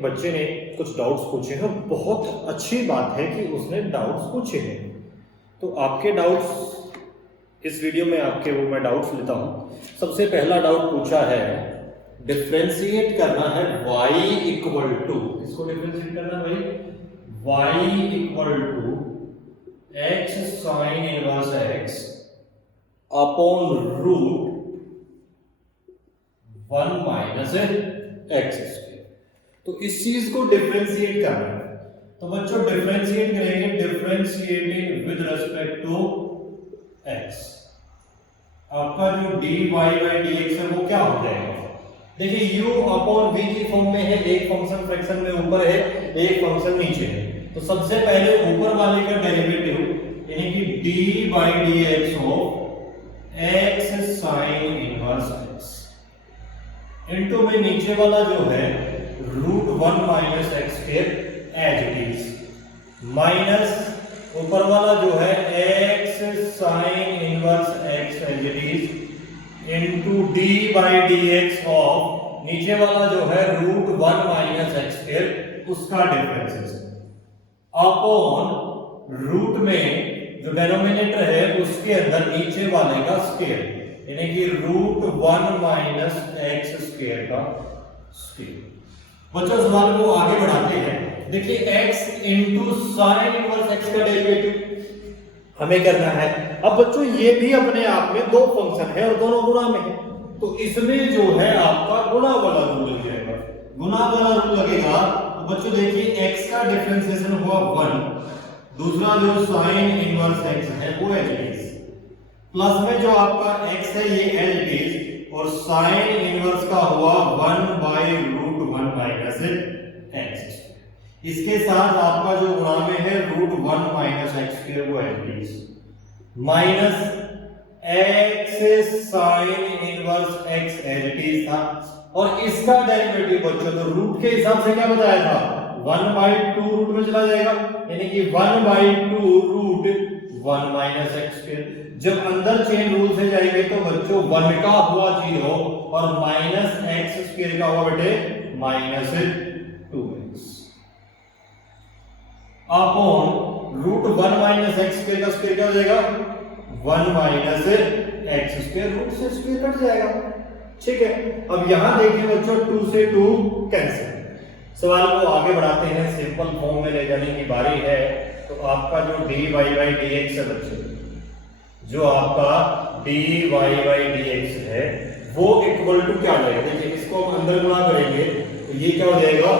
एक बच्चे ने कुछ डाउट्स पूछे हैं, बहुत अच्छी बात है कि उसने डाउट्स पूछे हैं। तो आपके डाउट्स इस वीडियो में आपके वो मैं डाउट्स लेता हूँ। सबसे पहला डाउट पूछा है, डिफरेंशिएट करना है y इक्वल टू, किसको डिफरेंशिएट करना है भाई, y equal to x sine inverse x upon root 1 minus x square. तो इस चीज को डिफरेंशिएट करना है। तो बच्चों डिफरेंशिएट करेंगे, differentiating with respect to x। आपका जो dy बाई dx है वो क्या हो जाएगा? देखिए u अपॉन v की फॉर्म में है, एक फंक्शन फ्रैक्शन में ऊपर है, एक फंक्शन नीचे है। तो सबसे पहले ऊपर वाले का डेरिवेटिव यानी कि d बाई dx हो x sine inverse x into में नीचे वाला जो है root 1 minus x square as it is minus ऊपर वाला जो है x sine inverse x as it is into d by dx of नीचे वाला जो है रूट 1 माइनस एक्स स्क्वायर उसका डिफरेंस अपॉन रूट में जो डिनोमिनेटर है उसके अंदर नीचे वाले का स्क्वायर यानी कि रूट 1 माइनस एक्स स्क्वायर का स्क्वायर। बच्चों सवाल को आगे बढ़ाते हैं। देखिए x into sine inverse x का डेरिवेटिव हमें करना है। अब बच्चों ये भी अपने आप में दो फंक्शन है और दोनों गुणा में है, तो इसमें जो है आपका गुणा वाला रूल लग जाएगा। गुणा वाला रूल लगेगा तो बच्चों देखिए x का डिफरेंशिएशन हुआ 1, दूसरा जो साइन इनवर्स x है वो एज इट इज, प्लस में जो आपका x है ये एज इट इज और साइन इनवर्स का हुआ 1 बाई रूट 1 माइनस एक्स। इसके साथ आपका जो गुणा में है रूट 1 माइनस एक्स स्क्वायर वो as it is minus x sine inverse x as it is था और इसका डेरिवेटिव बच्चों तो रूट के हिसाब से क्या बताया था 1 बाई 2 रूट में चला जाएगा यानी कि 1 by 2 root 1 minus x square. जब अंदर चेन रूल से जाएंगे तो बच्चों 1 का हुआ 0 और माइनस एक्स स्क्वायर का हुआ बेटे minus 2x upon root 1 minus x square का स्क्वायर क्या हो जाएगा 1 माइनस एक्स स्क्वायर, रूट से स्क्वायर कट जाएगा। ठीक है, अब यहां देखिए बच्चों 2 से 2 कैंसिल। सवाल को आगे बढ़ाते हैं, सिंपल फॉर्म में ले जाने की बारी है। तो आपका जो dy बाई dx है बच्चों, जो आपका dy बाई dx है वो इक्वल टू क्या हो जाएगा? देखिए इसको हम अंदर गुणा करेंगे तो ये क्या हो जाएगा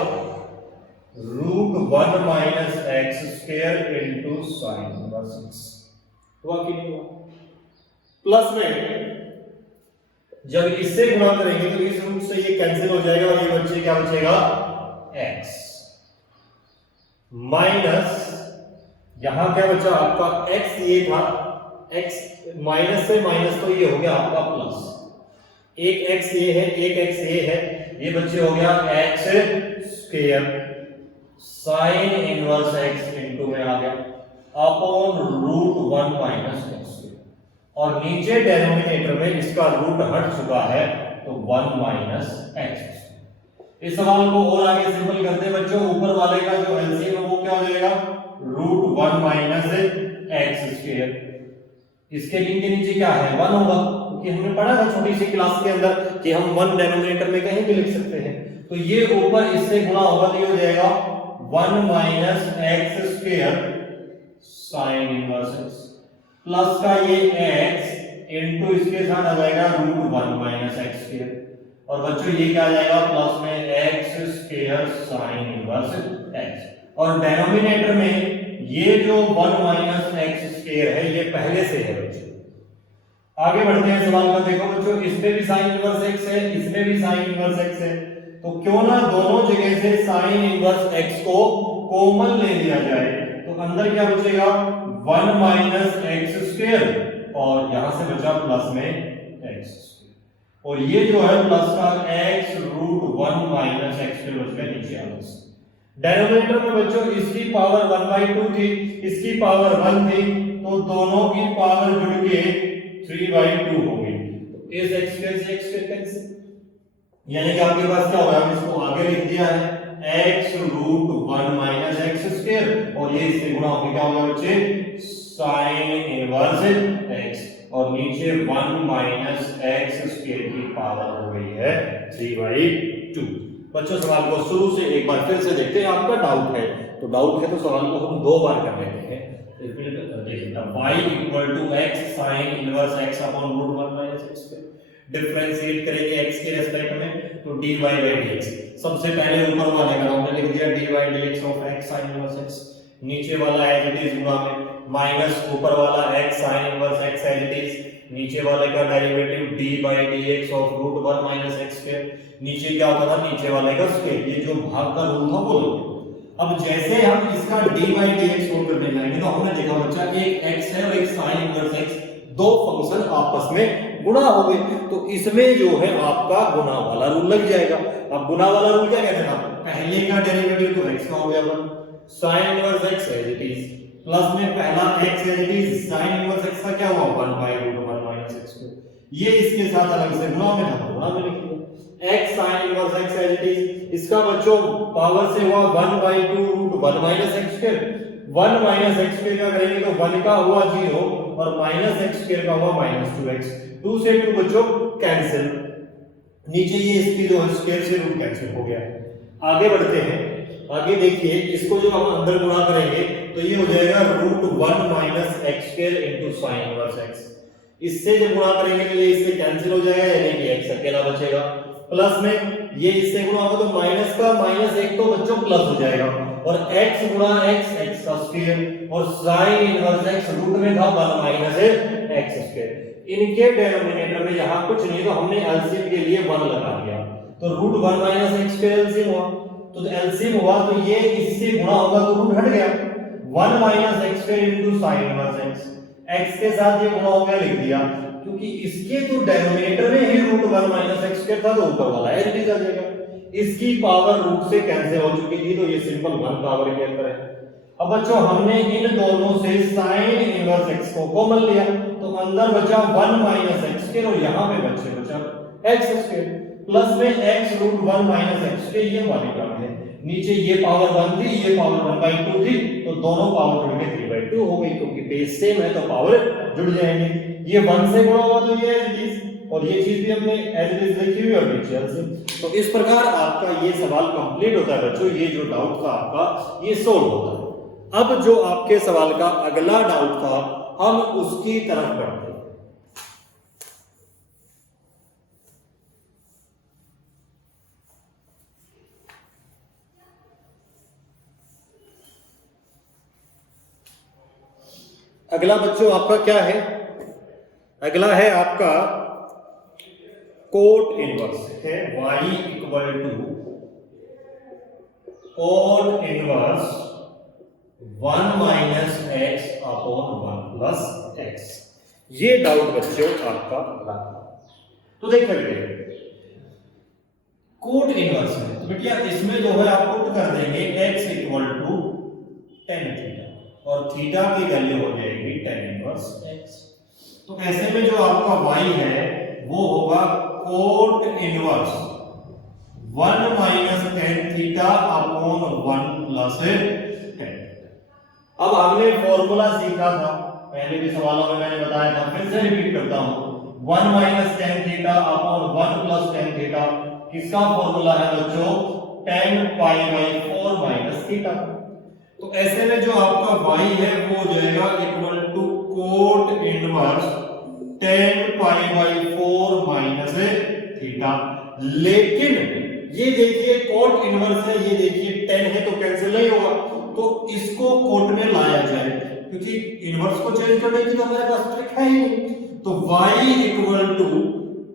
root 1 minus x square into sine inverse x। हुआ कि नहीं हुआ? प्लस में जब इससे गुणा करेंगे तो इस रूट से ये कैंसिल हो जाएगा और ये बच्चे क्या बचेगा x माइनस यहां क्या बचा आपका x, ये था x माइनस से माइनस तो ये हो गया आपका प्लस, एक x ये है एक x ये है, ये बच्चे हो गया x square sine inverse x into में आ गया अपॉन रूट 1 माइनस x और नीचे डिनोमिनेटर में इसका रूट हट चुका है तो 1 माइनस x। इस सवाल को और आगे सिंपल करते हैं बच्चों, ऊपर वाले का जो एलसीएम है वो क्या हो जाएगा रूट 1 माइनस एक्स स्क्वायर, इसके नीचे नीचे क्या है 1 होगा क्योंकि हमने पढ़ा था छोटी सी क्लास के अंदर कि हम 1 डिनोमिनेटर में कहीं भी लिख सकते हैं। तो ये ऊपर इससे गुणा होगा तो ये हो जाएगा 1 minus x square sine inverse x plus का ये x इनटू इसके साथ आ जाएगा रूट 1 माइनस एक्स स्क्वायर और बच्चों ये क्या आ जाएगा प्लस में x square sine inverse x और डिनोमिनेटर में ये जो 1 माइनस एक्स स्क्वायर है ये पहले से है बच्चों। आगे बढ़ते हैं सवाल का, देखो बच्चों इसमें भी साइन इनवर्स x है, इसमें भी साइन इनवर्स x है, तो क्यों ना दोनों जगह से साइन इनवर्स x को कॉमन ले लिया जाए। तो अंदर क्या बचेगा 1 माइनस एक्स स्क्वायर और यहां से बचा प्लस में x और ये जो है प्लस का x root 1 minus x square बच गया नीचे आ गया। डिनोमिनेटर में बच्चों इसकी पावर 1/2 थी, इसकी पावर 1 थी, तो दोनों की पावर जुड़ के 3/2 हो गई। तो इस x स्क्वायर से x स्क्वायर कैंसिल, यानी कि आपके पास क्या होगा, हम इसको आगे लिख दिया है x root 1 minus x square और ये इससे गुणा होकर क्या होगा बच्चे साइन इनवर्स x और नीचे 1 माइनस एक्स स्क्वायर की पावर हो गई है 3/2। बच्चों सवाल को शुरू से एक बार फिर से देखते हैं, आपका डाउट है तो सवाल को हम दो बार कर लेते हैं। y equal to x sin inverse x upon root 1 minus x square differentiate करेंगे x के रेस्पेक्ट में तो dy by dx। सबसे पहले ऊपर वाले का हमने लिख दिया dy dx of x sin inverse x, नीचे वाला एज इट इज गुणा में माइनस ऊपर वाला x sin inverse x as it is, नीचे वाले का derivative dy by dx of root 1 minus x square, नीचे क्या होता था नीचे वाले का स्क्वायर, ये जो भाग का रूल था वो लो। अब जैसे हम इसका dy by dx सोल्व करने जाएंगे तो हमने देखा बच्चा एक x है और एक sin इनवर्स x, दो फंक्शन आपस में गुणा हो गए तो इसमें जो है आपका गुणा वाला रूल लग जाएगा। अब गुणा वाला रूल क्या कहते हैं, पहले का डेरिवेटिव तो x का हो गया 1 sin inverse x as it is plus में पहला x as it is sin inverse x का क्या हुआ 1 by root 1 minus x square, ये इसके साथ अलग से गुणा में था गुणा में लिख दिया x sin inverse x as it is, इसका बच्चों पावर से हुआ 1 by 2 root 1 minus x square, 1 minus x square का करेंगे तो 1 का हुआ 0 और माइनस x स्क्वायर का हुआ माइनस 2x, 2 से 2 बच्चों कैंसिल, नीचे ये इसकी जो है स्क्वायर से रूट कैंसिल हो गया। आगे बढ़ते हैं, आगे देखिए इसको जो हम अंदर गुणा करेंगे तो ये हो जाएगा root 1 minus x square into sin inverse x, इससे जब गुणा करेंगे तो ये इससे कैंसिल हो जाएगा यानी कि x अकेला बचेगा, प्लस में ये इससे गुणा होगा तो माइनस का माइनस 1 तो बच्चों प्लस हो जाएगा और x गुणा x x का स्क्वायर और sin इनवर्स x रूट में था 1 माइनस x स्क्वायर, इनके डिनोमिनेटर में यहां कुछ नहीं तो हमने एलसीएम के लिए 1 लगा दिया तो root 1 minus x square LCM हुआ तो एलसीएम हुआ तो ये इससे गुणा होगा तो रूट हट गया 1 minus x square into sin inverse x, x के साथ ये गुणा हो गया लिख दिया क्योंकि इसके तो डिनोमिनेटर में ही रूट 1 माइनस x स्क्वायर था तो ऊपर वाला एज इट इज आ जाएगा, इसकी पावर रूट से कैंसिल हो चुकी थी तो ये सिंपल 1 पावर के अंदर है। अब बच्चों हमने इन दोनों से sin इनवर्स x को कॉमन लिया तो अंदर बचा 1 माइनस x स्क्वायर और यहां पे बचा x स्क्वायर प्लस में x root 1 minus x square, ये वाली टर्म है, नीचे ये पावर 1 थी ये पावर 1/2 थी तो दोनों पावर जुड़ के 3/2 हो गई क्योंकि बेस सेम है तो पावर जुड़ जाएंगे, ये 1 से गुणा हुआ तो ये एज इट इज और ये चीज भी हमने एज इट इज लिखी हुई और नीचे से, तो इस प्रकार आपका ये सवाल कंप्लीट होता है बच्चों, ये जो डाउट था आपका ये सोल्व होता है। अब जो आपके सवाल का अगला डाउट था हम उसकी तरफ बढ़ते हैं। अगला बच्चों आपका क्या है, अगला है आपका कोट इनवर्स है y equal to cot inverse 1 minus x upon 1 plus x, ये डाउट बच्चों आपका अगला तो देख लीजिए कोट इनवर्स में तो बेटिया इसमें जो है आप पुट कर देंगे x equal to tan theta और थीटा की वैल्यू हो जाएगी tan इनवर्स x, तो ऐसे में जो आपका y है वो होगा coat inverse 1 minus tan theta upon 1 plus tan। अब हमने फॉर्मूला सीखा था पहले भी सवालों में मैंने बताया था, फिर से रिपीट करता हूं 1 minus tan theta upon 1 plus tan theta, किसका फॉर्मूला है बच्चों tan pi by 4 minus theta, तो ऐसे में जो आपका y है वो हो जाएगा equal to cot inverse tan pi by 4 minus theta, लेकिन ये देखिए कोट इनवर्स है ये देखिए tan है तो कैंसिल नहीं होगा तो इसको कोट में लाया जाए क्योंकि इनवर्स को चेंज करने की तो हमारे पास ट्रिक है ही नहीं, तो y equal to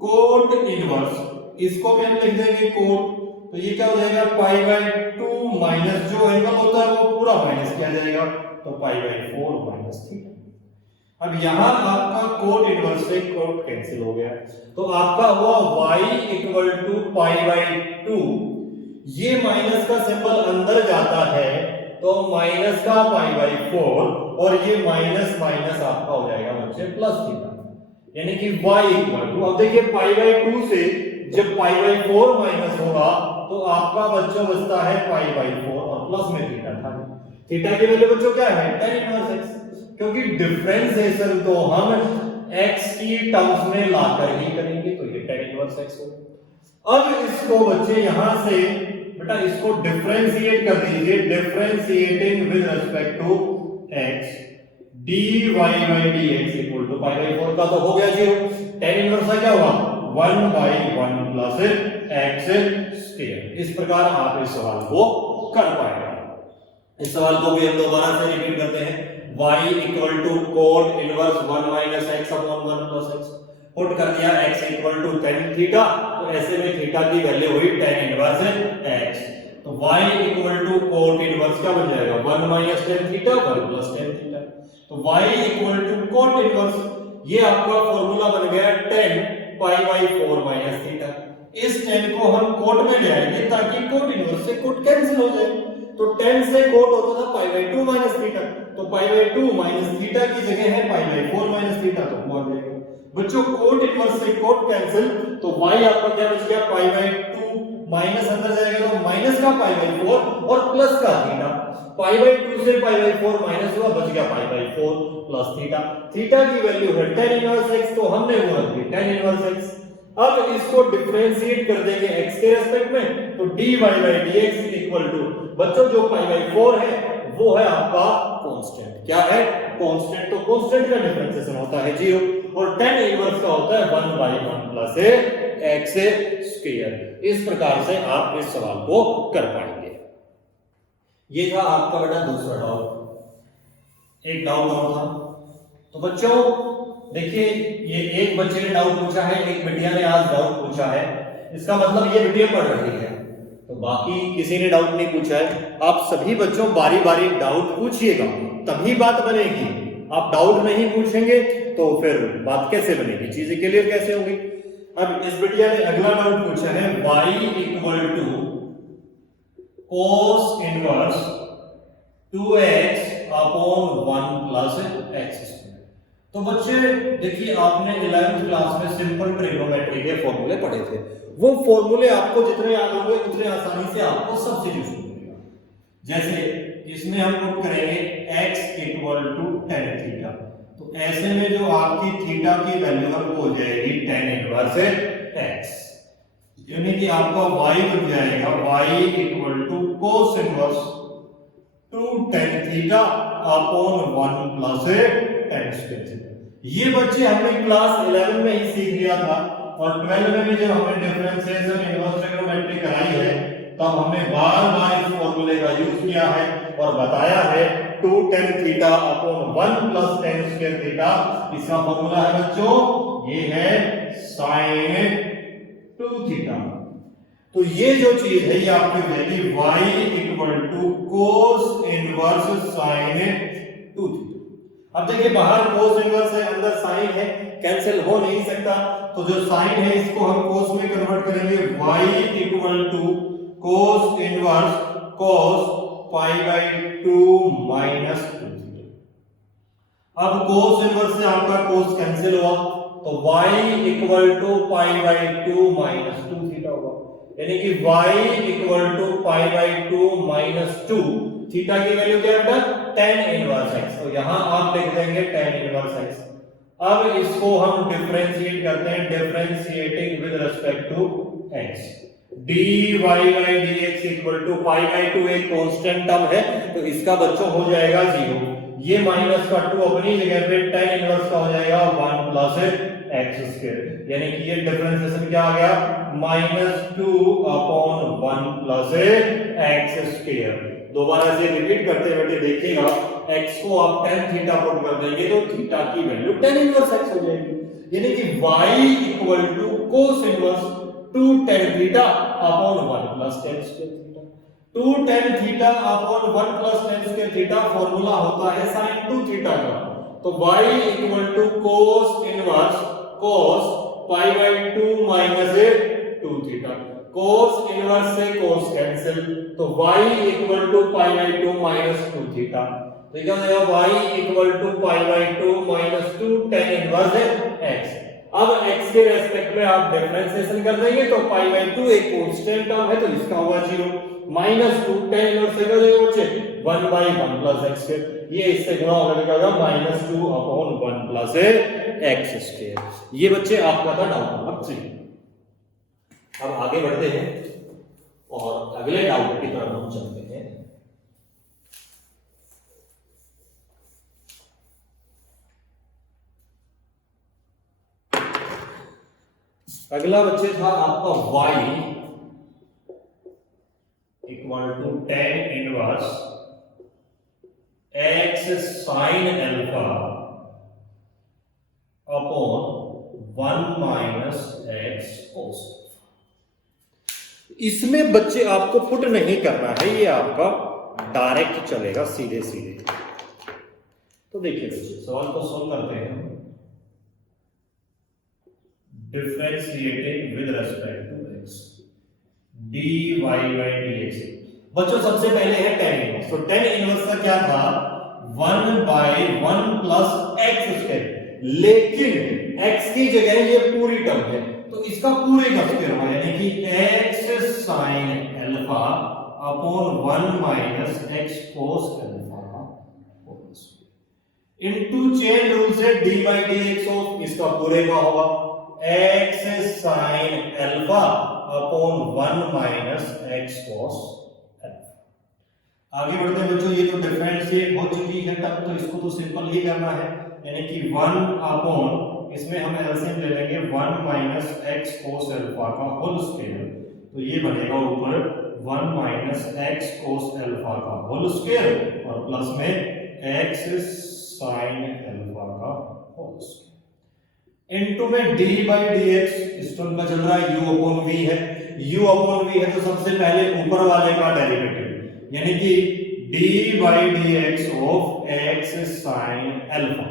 cot inverse इसको भी हम लिख देंगे कोट, तो ये क्या हो जाएगा पाई बाई 2 माइनस जो एंगल होता है वो पूरा माइनस किया जाएगा तो पाई बाई 4 माइनस थीटा। अब यहां आपका कोट इनवर्स से कोट कैंसिल हो गया तो आपका हुआ y equal to pi by 2, ये माइनस का सिंबल अंदर जाता है तो माइनस का पाई बाई 4 और ये माइनस माइनस आपका हो जाएगा बच्चे प्लस थीटा, यानी कि y इक्वल टू अब देखिए पाई बाई 2 से जब पाई बाई 4 माइनस होगा तो आपका बच्चों बचता है पाई बाई 4 और प्लस में थीटा था। थीटा की वैल्यू बच्चों क्या है tan इनवर्स x, क्योंकि डिफरेंशिएशन तो हम x की टर्म्स में लाकर ही करेंगे, तो ये tan इनवर्स x होगा। अब इसको बच्चे यहां से बेटा इसको डिफरेंशिएट कर दीजिए, differentiating with respect to x dy by dx equal to pi by 4 का तो हो गया 0, tan इनवर्स का क्या हुआ 1 by 1 प्लस x स्क्वायर। इस प्रकार आप इस सवाल को कर पाएंगे। इस सवाल को भी हम दोबारा से रिपीट करते हैं, y equal to cot inverse 1 minus x upon 1 plus x, put कर दिया x equal to tan theta, तो ऐसे में थीटा की वैल्यू हुई tan इनवर्स x, तो y equal to cot inverse क्या बन जाएगा 1 minus tan theta 1 plus tan theta, तो y equal to cot inverse, ये आपका फॉर्मूला बन गया tan pi by 4 minus theta. इस tan को हम cot में ले आएंगे ताकि cot इनवर्स से cot कैंसिल हो जाए, तो tan से cot होता था पाई बाई 2 माइनस थीटा, तो पाई बाई 2 माइनस थीटा की जगह है पाई बाई 4 माइनस थीटा, तो वो आ जाएगा बच्चों cot इनवर्स से cot कैंसिल, तो y आपका क्या बच गया पाई बाई 2 माइनस अंदर जाएगा तो माइनस का पाई बाई 4 और प्लस का थीटा, पाई बाई 2 से पाई बाई 4 माइनस हुआ, बच गया पाई बाई 4 प्लस थीटा। थीटा की वैल्यू है tan इनवर्स x, तो हमने वो रख दी tan इनवर्स x। अब इसको डिफरेंशिएट कर देंगे x के रेस्पेक्ट में, तो dy by dx equal to बच्चों जो पाई बाई 4 है वो है आपका कांस्टेंट, क्या है कांस्टेंट, तो कांस्टेंट का डिफरेंशिएशन होता है 0 और tan इनवर्स का होता है 1 by 1 प्लस x स्क्वायर। इस प्रकार से आप इस सवाल को कर पाएंगे। ये था आपका बेटा दूसरा डाउट। एक डाउट और था, तो बच्चों देखिए ये एक बच्चे ने डाउट पूछा है, एक बिटिया ने आज डाउट पूछा है, इसका मतलब ये बिटिया पढ़ रही है, तो बाकी किसी ने डाउट नहीं पूछा है। आप सभी बच्चों बारी बारी डाउट पूछिएगा तभी बात बनेगी, आप डाउट नहीं पूछेंगे तो फिर बात कैसे बनेगी, चीजें क्लियर कैसे होगी। अब इस बिटिया ने अगला डाउट पूछा है y equal to cos inverse 2x upon 1 plus x square. तो बच्चे देखिए आपने 11th क्लास में सिंपल ट्रिग्नोमेट्री के फॉर्मूले पढ़े थे, वो फॉर्मूले आपको जितने याद होंगे उतने आसानी से आपको सब्स्टिट्यूशन मिलेगा। जैसे इसमें हम पुट करेंगे x equal to tan theta, तो ऐसे में जो आपकी थीटा की वैल्यू है वो हो जाएगी tan इनवर्स x, यानी कि आपका y बन जाएगा y equal to cos inverse 2 tan theta upon 1 plus tan square theta. ये बच्चे हमने क्लास 11 में ही सीख लिया था, और 12 में भी जब हमने डिफरेंशिएशन इनवर्स ट्रिग्नोमेट्री कराई है तब हमने बार बार इस फॉर्मूले का यूज किया है और बताया है 2 tan theta upon 1 plus tan square theta, इसका फॉर्मूला है बच्चों ये है sin 2 थीटा। तो ये जो चीज है ये आपकी हो जाएगी y equal to cos inverse sin 2 theta. अब देखिए बाहर cos इनवर्स है, अंदर sin है, कैंसिल हो नहीं सकता, तो जो sin है इसको हम cos में कन्वर्ट करेंगे, y equal to cos inverse cos pi by 2 minus 2 theta. अब cos इनवर्स से आपका cos कैंसिल हुआ, तो y equal to pi by 2 minus 2 theta होगा, यानी कि y equal to pi by 2 minus 2, theta की वैल्यू क्या है tan इनवर्स x, तो यहां आप लिख देंगे tan इनवर्स x। अब इसको हम डिफरेंशिएट करते हैं, differentiating with respect to x, dy by dx equal to pi by 2 एक कांस्टेंट टर्म है, तो इसका बच्चों हो जाएगा 0, ये माइनस का 2 अपनी जगह पे tan इनवर्स का हो जाएगा 1 प्लस x स्क्वायर, यानी कि ये डिफरेंशिएशन क्या आ गया -2 अपॉन 1 प्लस x स्क्वायर। दोबारा से रिपीट करते बेटे देखिएगा, x को आप tan थीटा पुट कर देंगे तो थीटा की वैल्यू tan इनवर्स x हो जाएगी, यानी कि y equal to cos inverse 2 tan theta upon 1 plus tan square theta. 2 tan theta upon 1 plus tan square theta formula होता है sin 2 थीटा का, तो y equal to cos inverse cos pi by 2 minus 2 theta, cos inverse से cos cancel, तो y equal to pi by 2 minus 2 theta, तो क्या हो जाएगा y equal to pi by 2 minus 2 tan inverse x। अब x के respect में आप डिफरेंशिएशन कर देंगे तो पाई बाई 2 एक कांस्टेंट टर्म है तो इसका होगा 0 माइनस 2 tan इनवर्स से क्या देगा बच्चे 1 बाई 1 प्लस x स्क्वायर ये इससे गुणा होगा निकलेगा minus 2 upon 1 plus x square. ये बच्चे आपका था डाउट नंबर 3। अब आगे बढ़ते हैं और अगले डाउट की तरफ हम चलते हैं। अगला बच्चे था आपका y equal to tan inverse x sin alpha upon 1 minus x cos। इसमें बच्चे आपको पुट नहीं करना है, ये आपका डायरेक्ट चलेगा सीधे सीधे। तो देखिए बच्चे सवाल को सॉल्व करते हैं। Differentiating with respect to x dy by dx। बच्चों सबसे पहले है tan इनवर्स। तो tan इनवर्स का क्या था 1 by 1 प्लस x स्क्वायर, लेकिन x की जगह ये पूरी टर्म है तो इसका पूरे का स्क्वायर होगा यानी कि x sin alpha upon 1 minus x cos alpha का whole square into chain rule से dy by dx ऑफ इसका पूरे का होगा x sin alpha upon 1 minus x cos alpha. आगे बढ़ते हैं बच्चों, ये तो डिफरेंशिएट हो चुकी है तब तो इसको तो सिंपल ही करना है यानी कि 1 अपॉन इसमें हम एलसीएम ले लेंगे 1 माइनस x cos अल्फा का होल स्क्वायर तो ये बनेगा ऊपर 1 माइनस x cos अल्फा का होल स्क्वायर और प्लस में x sin अल्फा का होल स्क्वायर इनटू में d by dx इस टर्म का चल रहा है u अपॉन v है, u अपॉन v है तो सबसे पहले ऊपर वाले का डेरिवेटिव यानी कि d by dx of x sin alpha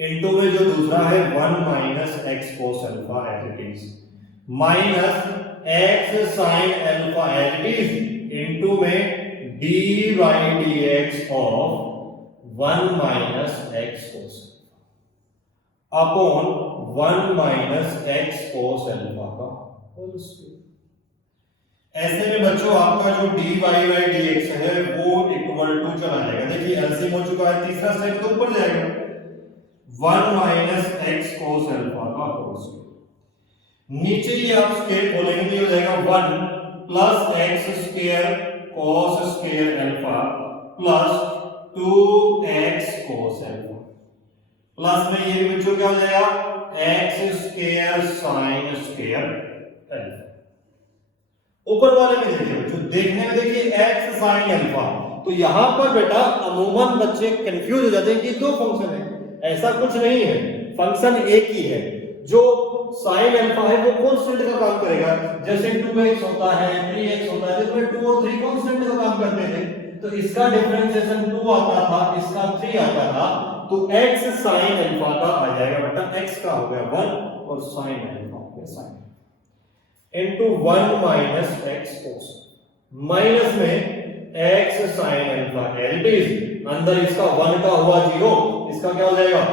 into में जो दूसरा है 1 minus x cos alpha as it is minus x sin alpha as it is into में d by dx of 1 minus x cos upon 1 minus x cos alpha का whole square. ऐसे में बच्चों आपका जो dy by dx है वो equal to चला जाएगा। देखिए एलसीएम हो चुका है, तीसरा स्टेप तो ऊपर जाएगा 1 माइनस x cos अल्फा का होल स्क्वायर। नीचे ही आप स्क्वायर खोलेंगे तो ये हो जाएगा 1 plus x square cos square alpha plus 2x cos alpha plus में ये बच्चों क्या हो जाएगा x square sin square alpha. ऊपर वाले में देखिए बच्चों, देखने में देखिए x sin अल्फा तो यहां पर बेटा अमूमन बच्चे कंफ्यूज हो जाते हैं कि दो फंक्शन है, ऐसा कुछ नहीं है, फंक्शन एक ही है। जो sin अल्फा है वो कांस्टेंट का काम करेगा, जैसे 2x होता है 3x होता है जिसमें 2 और 3 कांस्टेंट का काम करते थे तो इसका डिफरेंशिएशन 2 आता था, इसका 3 आता था तो x sin अल्फा का आ जाएगा बेटा x का हो गया 1 और sin अल्फा हो गया sin इनटू 1 माइनस x cos माइनस में x sin alpha as it is अंदर इसका 1 का हुआ 0 इसका क्या हो जाएगा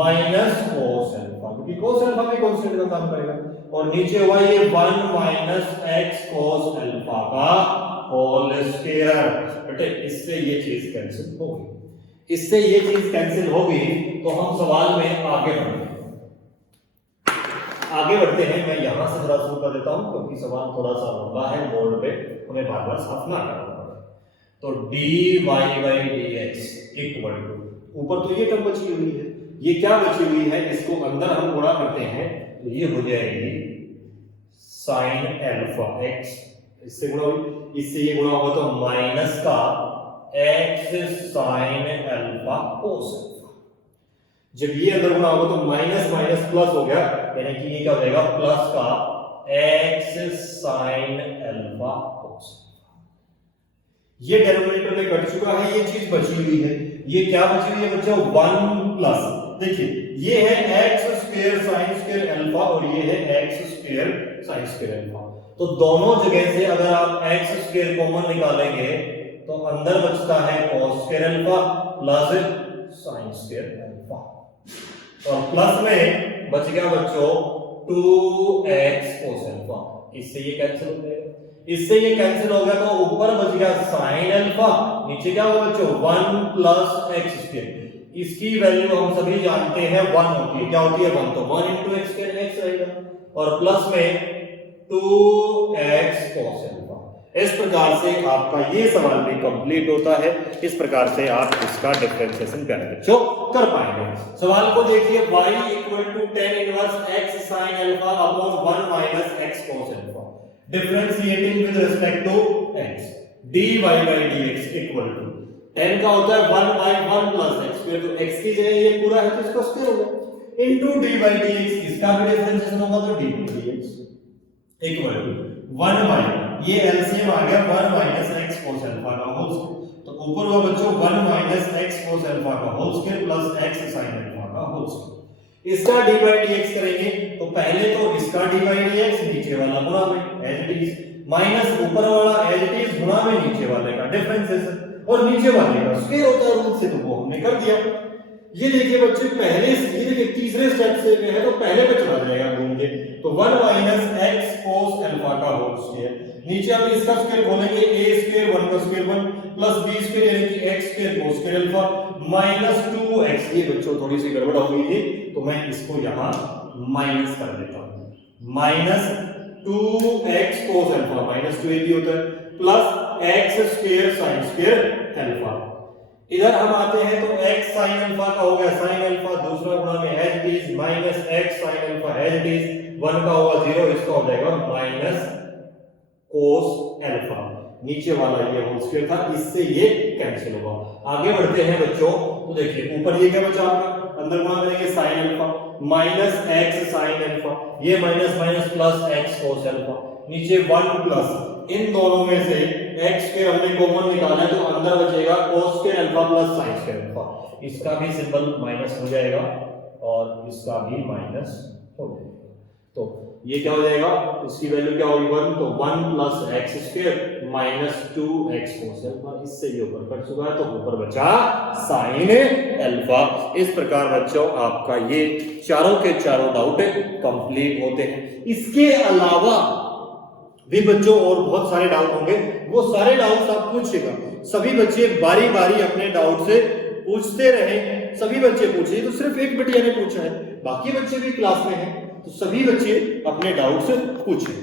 माइनस cos अल्फा क्योंकि cos अल्फा भी कांस्टेंट का काम करेगा और नीचे हुआ ये 1 माइनस x cos अल्फा का होल स्क्वायर। बेटे इससे ये चीज कैंसिल हो गई, इससे ये चीज कैंसिल होगी तो हम सवाल में आगे बढ़ते हैं। मैं यहां से थोड़ा शुरू कर देता हूं क्योंकि सवाल थोड़ा सा लंबा है, बोर्ड पे हमें बार-बार साफ ना करना पड़े। तो dy by dx equal to ऊपर तो ये टर्म बची हुई है, ये क्या बची हुई है इसको अंदर हम गुणा करते हैं तो ये हो जाएगी sin अल्फा x इससे गुणा हुई, इससे ये गुणा होगा तो माइनस का x sin alpha cos alpha. जब ये अंदर गुणा होगा तो माइनस माइनस प्लस हो गया यानी कि ये क्या हो जाएगा प्लस का x sin अल्फा cos। ये डिनोमिनेटर में कट चुका है, ये चीज बची हुई है, ये क्या बची हुई है बच्चों 1 प्लस देखिए ये है x square sin square alpha और ये है x square sin square alpha. तो दोनों जगह से अगर आप x स्क्वायर कॉमन निकालेंगे तो अंदर बचता है cos square alpha plus sin square alpha. और प्लस में बच गया बच्चों 2x cos अल्फा। इससे ये कैंसिल हो जाएगा, इससे ये कैंसिल हो गया तो ऊपर बच गया sin अल्फा, नीचे क्या होगा बच्चों 1 प्लस एक्स स्क्वायर। इसकी वैल्यू हम सभी जानते हैं 1 होती है, क्या होती है 1, तो 1 into x स्क्वायर x रहेगा और प्लस में 2x cos अल्फा। इस प्रकार से आपका ये सवाल भी कंप्लीट होता है। इस प्रकार से आप इसका डिफरेंशिएशन बच्चों कर पाएंगे। सवाल को देखिए, y equal to tan inverse x sin alpha upon 1 minus x cos alpha differentiating with respect to x dy by dx equal to tan का होता है 1 by 1 plus x स्क्वायर, तो x की जगह ये पूरा है तो इसका स्क्वायर होगा into dy by dx, इसका भी डिफरेंशिएशन होगा तो dy by dx equal to 1 by ये एलसीएम आ गया 1 minus x cos अल्फा का होल स्क्वायर, तो ऊपर हुआ बच्चों 1 minus x cos अल्फा का whole square plus x sin alpha का होल स्क्वायर। इसका dy by dx करेंगे तो पहले तो इसका dy by dx नीचे वाला गुणा में एज इट इज माइनस ऊपर वाला एज इट इज गुणा में नीचे वाले का डिफरेंशिएशन और नीचे वाले का स्क्वायर होता है रूट से, तो वो हमने कर दिया। ये देखिए बच्चे पहले ये देखिए तीसरे स्टेप से है तो पहले पे चला जाएगा घूम के, तो 1 minus x cos अल्फा का होल स्क्वायर, नीचे हम इसका स्क्वायर बोलेंगे a स्क्वायर 1 का स्क्वायर 1 प्लस b स्क्वायर यानी कि x square cos square alpha minus 2x। ये बच्चों थोड़ी सी गड़बड़ हो गई थी तो मैं इसको यहां माइनस कर देता हूं, minus 2x cos alpha minus 2 भी होता है plus x square sin square alpha. इधर हम आते हैं तो x sin अल्फा का हो गया sin अल्फा, दूसरा गुणा में as it is minus x sin alpha as it is 1 का होगा 0, इसका हो जाएगा माइनस cos अल्फा, नीचे वाला ये होल स्क्वायर था, इससे ये कैंसिल होगा। आगे बढ़ते हैं बच्चों, तो देखिए ऊपर ये क्या बचा आपका, अंदर गुणा करेंगे sin alpha minus x sin alpha, ये minus minus plus x cos alpha, नीचे 1 प्लस इन दोनों में से x स्क्वायर हमने कॉमन निकाला है तो अंदर बचेगा cos square alpha plus sin square alpha, इसका भी सिंबल माइनस हो जाएगा और इसका भी माइनस हो जाएगा। तो ये क्या हो जाएगा, इसकी वैल्यू क्या होगी 1, तो 1 plus x square minus 2x cos alpha, इससे ये ऊपर कट चुका है तो ऊपर बचा sin अल्फा। इस प्रकार बच्चों आपका ये चारों के चारों डाउट कंप्लीट होते हैं। इसके अलावा भी बच्चों और बहुत सारे डाउट होंगे, वो सारे डाउट्स आप पूछिएगा, सभी बच्चे बारी बारी अपने डाउट से पूछते रहे, सभी बच्चे पूछिए, तो सिर्फ एक बिटिया ने पूछा है, बाकी बच्चे भी क्लास में हैं तो सभी बच्चे अपने डाउट्स पूछें।